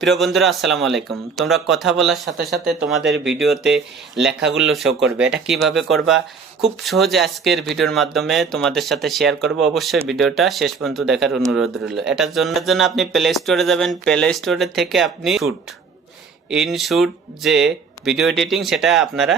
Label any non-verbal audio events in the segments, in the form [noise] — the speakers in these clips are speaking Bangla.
প্রিয় বন্ধুরা, আসসালামু আলাইকুম। তোমরা কথা বলার সাথে সাথে তোমাদের ভিডিওতে লেখাগুলো শো করবে। এটা কীভাবে করবা? খুব সহজে আজকের ভিডিওর মাধ্যমে তোমাদের সাথে শেয়ার করব। অবশ্যই ভিডিওটা শেষ পর্যন্ত দেখার অনুরোধ রইল। এটার জন্য জন্য আপনি প্লে স্টোরে যাবেন। প্লে স্টোরে থেকে আপনি শুট ইন শুট যে ভিডিও এডিটিং সেটা আপনারা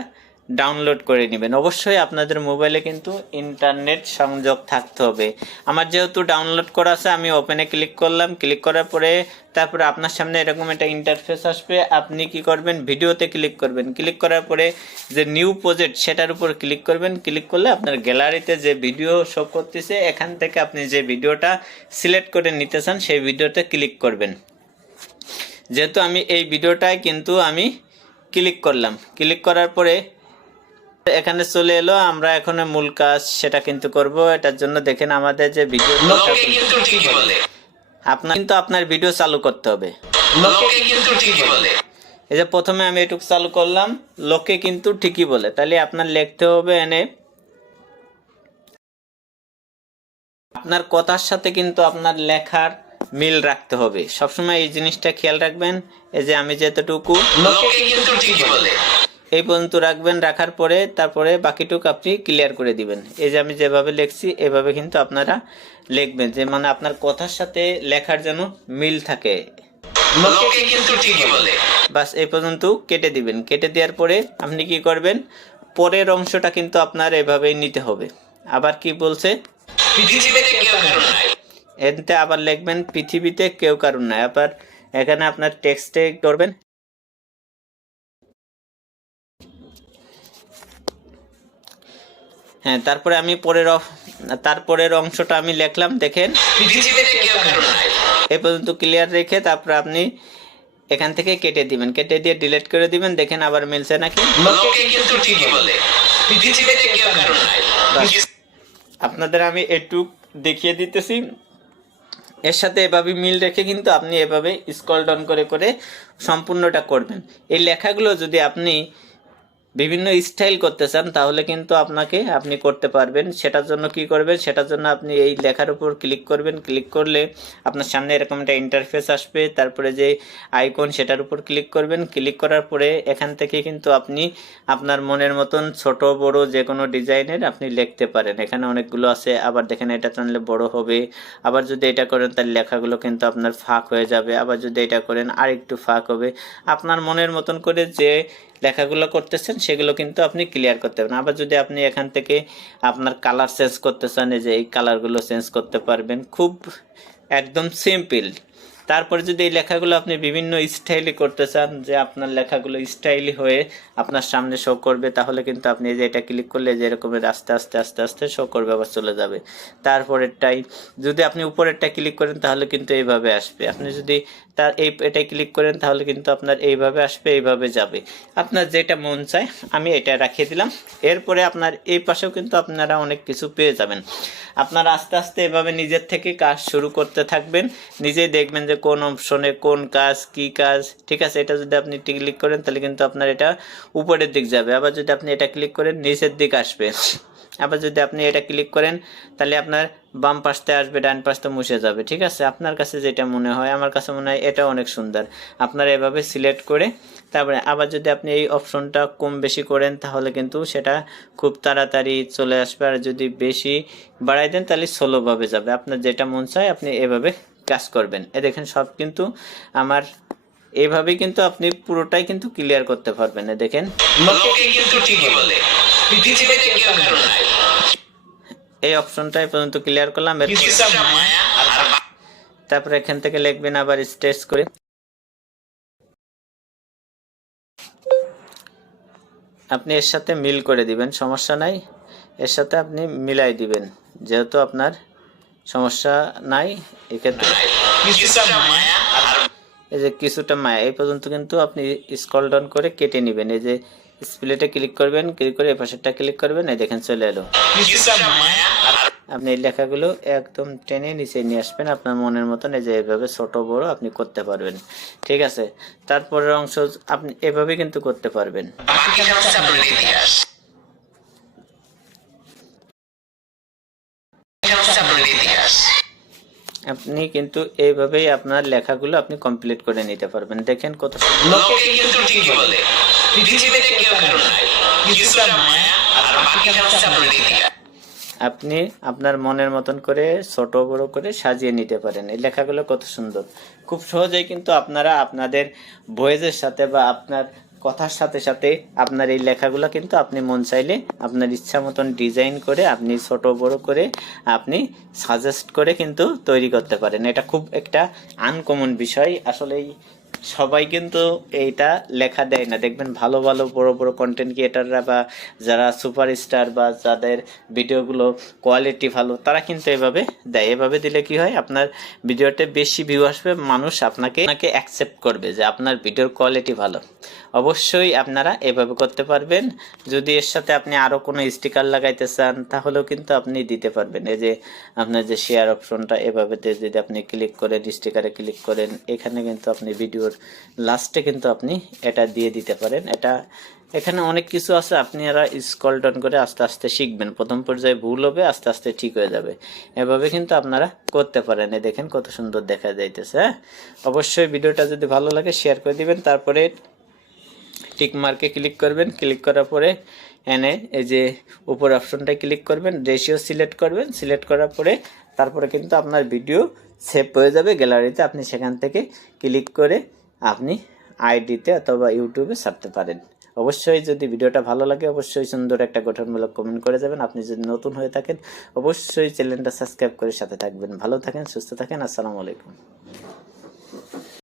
ডাউনলোড করে নেবেন। অবশ্যই আপনাদের মোবাইলে কিন্তু ইন্টারনেট সংযোগ থাকতে হবে। আমার যেহেতু ডাউনলোড করা আছে, আমি ওপেনে ক্লিক করলাম। ক্লিক করার পরে তারপরে আপনার সামনে এরকম একটা ইন্টারফেস আসবে। আপনি কি করবেন? ভিডিওতে ক্লিক করবেন। ক্লিক করার পরে যে নিউ প্রজেক্ট সেটার উপর ক্লিক করবেন। ক্লিক করলে আপনার গ্যালারিতে যে ভিডিও শো করতেছে, এখান থেকে আপনি যে ভিডিওটা সিলেক্ট করে নিতে চান, সেই ভিডিওতে ক্লিক করবেন। যেহেতু আমি এই ভিডিওটায় কিন্তু আমি ক্লিক করলাম। ক্লিক করার পরে এখানে চলে এলো আমরা এখন মূল কাজ সেটা কিন্তু করব। এটার জন্য দেখেন আমাদের যে ভিডিও আপনার কিন্তু আপনার ভিডিও চালু করতে হবে। এই যে প্রথমে আমি এটুকু চালু করলাম। লোকে কিন্তু ঠিকই বলে। তাহলে আপনার লিখতে হবে এনে আপনার কথার সাথে কিন্তু আপনার লেখার মিল রাখতে হবে। সবসময় এই জিনিসটা খেয়াল রাখবেন। এই যে আমি যেতটুকু লোকে কিন্তু ঠিকই বলে। এই পর্যন্ত রাখবেন রাখার পরে তারপরে বাকিটুকু আপনি ক্লিয়ার করে দিবেন। এই যে আমি যেভাবে লিখছি এভাবে কিন্তু আপনারা লিখবেন যে মানে আপনার কথার সাথে লেখার যেন মিল থাকে। বাস এই পর্যন্ত কেটে দিবেন। কেটে দেওয়ার পরে আপনি কি করবেন পরের অংশটা কিন্তু আপনার এভাবেই নিতে হবে। আবার কি বলছে? এতে আবার লিখবেন পৃথিবীতে কেউ কারণ নাই। আবার এখানে আপনার টেক্সটে করবেন হ্যাঁ তারপরে আমি পরের অফ- তারপরের অংশটা আমি লিখলাম দেখেন। এই পর্যন্ত ক্লিয়ার রেখে তারপরে আপনি এখান থেকে কেটে দিবেন। কেটে দিয়ে ডিলিট করে দিবেন দেখেন আবার মিলছে নাকি? আপনাদের আমি এটুক দেখিয়ে দিতেছি। এর সাথে এভাবে মিল রেখে কিন্তু আপনি এভাবে স্ক্রল ডাউন করে করে সম্পূর্ণটা করবেন। এই লেখাগুলো যদি আপনি বিভিন্ন স্টাইল করতে চান, তাহলে কিন্তু আপনাকে আপনি করতে পারবেন। সেটার জন্য কি করবেন? সেটার জন্য আপনি এই লেখার উপর ক্লিক করবেন। ক্লিক করলে আপনার সামনে এরকম একটা ইন্টারফেস আসবে। তারপরে যে আইকন সেটার উপর ক্লিক করবেন। ক্লিক করার পরে এখান থেকে কিন্তু আপনি আপনার মনের মতন ছোট, বড় যে কোনো ডিজাইনের আপনি লিখতে পারেন। এখানে অনেকগুলো আছে। আবার দেখেন এটা টানলে বড় হবে। আবার যদি এটা করেন তার লেখাগুলো কিন্তু আপনার ফাঁক হয়ে যাবে। আবার যদি এটা করেন আর একটু ফাঁক হবে। আপনার মনের মতন করে যে লেখাগুলো করতেছেন সেগুলো কিন্তু আপনি ক্লিয়ার করতে পারেন আবার যদি আপনি এখান থেকে আপনার কালার চেঞ্জ করতে চান যে এই কালারগুলো চেঞ্জ করতে পারবেন। খুব একদম সিম্পল তারপরে যদি এই লেখাগুলো আপনি বিভিন্ন স্টাইলে করতে চান, যে আপনার লেখাগুলো স্টাইলি হয়ে আপনার সামনে শো করবে, তাহলে কিন্তু আপনি যে এটা ক্লিক করলে যে এরকমের আস্তে আস্তে আস্তে আস্তে শো করবে, আবার চলে যাবে। তারপরেরটাই যদি আপনি উপরেরটা ক্লিক করেন, তাহলে কিন্তু এইভাবে আসবে। আপনি যদি তার এই এটাই ক্লিক করেন, তাহলে কিন্তু আপনার এইভাবে আসবে, এইভাবে যাবে। আপনার যেটা মন চায়, আমি এটা রাখিয়ে দিলাম। এরপরে আপনার এই পাশেও কিন্তু আপনারা অনেক কিছু পেয়ে যাবেন। আপনারা আস্তে আস্তে এভাবে নিজের থেকে কাজ শুরু করতে থাকবেন। নিজেই দেখবেন কোন অপশনে কোন কাজ, কি কাজ, ঠিক আছে? এটা যদি আপনি ক্লিক করেন, তাহলে কিন্তু আপনার এটা উপরের দিক যাবে। আবার যদি আপনি এটা ক্লিক করেন, নিচের দিক আসবে। [laughs] আবার যদি আপনি এটা ক্লিক করেন, তাহলে আপনার বাম পাশতে আসবে, ডান পাশতে মুছে যাবে, ঠিক আছে? আপনার কাছে যেটা মনে হয়, আমার কাছে মনে হয় এটা অনেক সুন্দর। আপনারা এভাবে সিলেক্ট করে, তারপরে আবার যদি আপনি এই অপশনটা কম বেশি করেন, তাহলে কিন্তু সেটা খুব তাড়াতাড়ি চলে আসবে। আর যদি বেশি বাড়াই দেন, তাহলে স্লোভাবে যাবে। আপনার যেটা মন চায়, আপনি এভাবে কাজ করবেন। এ দেখেন সব কিন্তু আমার এইভাবেই কিন্তু আপনি পুরোটাই কিন্তু ক্লিয়ার করতে পারবেন। এ দেখেন। এই অপশনটা পর্যন্ত ক্লিয়ার করলাম। তারপরে এখান থেকে লিখবেন আবার স্ট্রেস করে। আপনি এর সাথে মিল করে দিবেন সমস্যা নাই। এর সাথে আপনি মিলাই দিবেন যেহেতু আপনার সমস্যা নাই এক্ষেত্রে। এই যে কিছুটা মায়া এই পর্যন্ত কিন্তু আপনি স্ক্রল ডাউন করে কেটে নেবেন। এই যে স্প্লেটে ক্লিক করবেন ক্লিক করে এই পাশেরটা ক্লিক করবেন এই দেখেন চলে এলো। আপনি এই লেখাগুলো একদম টেনে নিচে নিয়ে আসবেন আপনার মনের মতন এই যে এভাবে ছোট বড় আপনি করতে পারবেন। ঠিক আছে? তারপরের অংশ আপনি এভাবে কিন্তু করতে পারবেন বাকিটা হচ্ছে আপনার ইতিহাস আপনি কিন্তু এইভাবেই আপনার লেখাগুলো আপনি কমপ্লিট করে নিতে পারবেন। দেখেন কত লোকে কিন্তু ঠিকই বলে। পৃথিবীতে কেউ কারও নাই। কিছুটা মায়া আর বাকিটা হচ্ছে আপনার ইতিহাস আপনি আপনার মনের মতন করে ছোট বড় করে সাজিয়ে নিতে পারেন। এই লেখাগুলো কত সুন্দর। খুব সহজেই কিন্তু আপনারা আপনাদের বয়েজের সাথে বা আপনার কথার সাথে সাথে আপনার এই লেখাগুলো কিন্তু আপনি মন চাইলে আপনার ইচ্ছা মতন ডিজাইন করে আপনি ছোট বড় করে আপনি সাজেস্ট করে কিন্তু তৈরি করতে পারেন। এটা খুব একটা আনকমন বিষয়। আসলেই সবাই কিন্তু এইটা লেখা দেয় না। দেখবেন ভালো ভালো, বড় বড় কন্টেন্ট ক্রিয়েটাররা বা যারা সুপারস্টার বা যাদের ভিডিওগুলো কোয়ালিটি ভালো, তারা কিন্তু এভাবে দেয়। এভাবে দিলে কি হয়? আপনার ভিডিওতে বেশি ভিউ আসবে, মানুষ আপনাকে আপনাকে অ্যাকসেপ্ট করবে যে আপনার ভিডিওর কোয়ালিটি ভালো। অবশ্যই আপনারা এভাবে করতে পারবেন। যদি এর সাথে আপনি আরও কোনো স্টিকার লাগাইতে চান, তাহলেও কিন্তু আপনি দিতে পারবেন। এই যে আপনার যে শেয়ার অপশনটা এভাবে যদি আপনি ক্লিক করেন স্টিকারে ক্লিক করেন, এখানে কিন্তু আপনি ভিডিওর লাস্টে কিন্তু আপনি এটা দিয়ে দিতে পারেন। এটা এখানে অনেক কিছু আছে আপনারা স্কল ডাউন করে আস্তে আস্তে শিখবেন। প্রথম পর্যায়ে ভুল হবে, আস্তে আস্তে ঠিক হয়ে যাবে। এভাবে কিন্তু আপনারা করতে পারেন। দেখেন কত সুন্দর দেখা যাইতেছে হ্যাঁ? অবশ্যই ভিডিওটা যদি ভালো লাগে শেয়ার করে দিবেন। তারপরে টিক মার্কে ক্লিক করবেন। ক্লিক করার পরে এনে এই যে উপর অপশনটায় ক্লিক করবেন রেশিও সিলেক্ট করবেন। সিলেক্ট করার পরে তারপরে কিন্তু আপনার ভিডিও সেভ হয়ে যাবে। গ্যালারিতে আপনি সেখান থেকে ক্লিক করে আপনি আইডিতে অথবা ইউটিউবে ছাড়তে পারেন। অবশ্যই যদি ভিডিওটা ভালো লাগে, অবশ্যই সুন্দর একটা গঠনমূলক কমেন্ট করে যাবেন। আপনি যদি নতুন হয়ে থাকেন, অবশ্যই চ্যানেলটা সাবস্ক্রাইব করে সাথে থাকবেন। ভালো থাকেন, সুস্থ থাকেন, আসসালামু আলাইকুম।